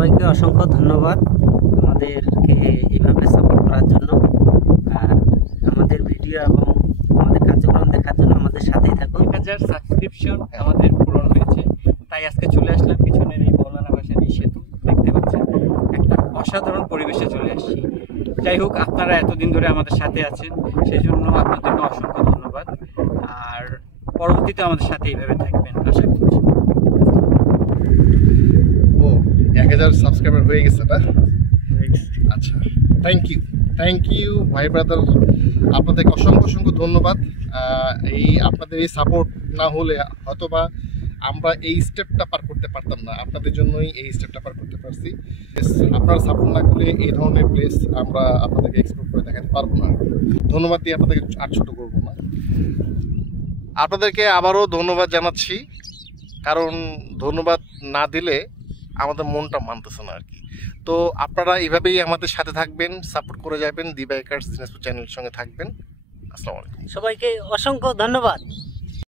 সবাইকে অসংখ্য ধন্যবাদ আমাদেরকে এভাবে সাপোর্ট করার জন্য। আর আমাদের ভিডিও এবং আমাদের কার্যক্রম দেখার জন্য আমাদের সাথেই থাকুন। 1000 সাবস্ক্রিপশন আমাদের পূরণ হয়েছে, তাই আজকে চলে আসলাম পিছনের এই মৌলানা ভাসানী সেতু দেখতে পাচ্ছেন, একটা অসাধারণ পরিবেশে চলে আসছি। যাই হোক, আপনারা এতদিন ধরে আমাদের সাথে আছেন, সেই জন্য আপনাদেরকে অসংখ্য ধন্যবাদ। আর পরবর্তীতে আমাদের সাথে এইভাবে থাকবেন আশা করছি। ও 1000 সাবস্ক্রাইবার হয়ে গেছে না? আচ্ছা, থ্যাংক ইউ ভাই ব্রাদার, আপনাদেরকে অসংখ্য অসংখ্য ধন্যবাদ। এই আপনাদের এই সাপোর্ট না হলে হয়তোবা আমরা এই স্টেপটা পার করতে পারতাম না। আপনাদের জন্যই এই স্টেপটা পার করতে পারছি। আপনারা সাপোর্ট না করলে এই ধরনের প্লেস আমরা আপনাদেরকে এক্সপ্লোর করে দেখাতে পারবো না। ধন্যবাদ দিয়ে আপনাদেরকে আর ছোট করবো না। আপনাদেরকে আবারও ধন্যবাদ জানাচ্ছি, কারণ ধন্যবাদ না দিলে আমাদের মনটা মানতেছে না আর কি। তো আপনারা এইভাবেই আমাদের সাথে থাকবেন, সাপোর্ট করে যাবেন, দি বাইকার্স দিনাজপুর চ্যানেলের সঙ্গে থাকবেন। আসসালামু আলাইকুম। সবাইকে অসংখ্য ধন্যবাদ।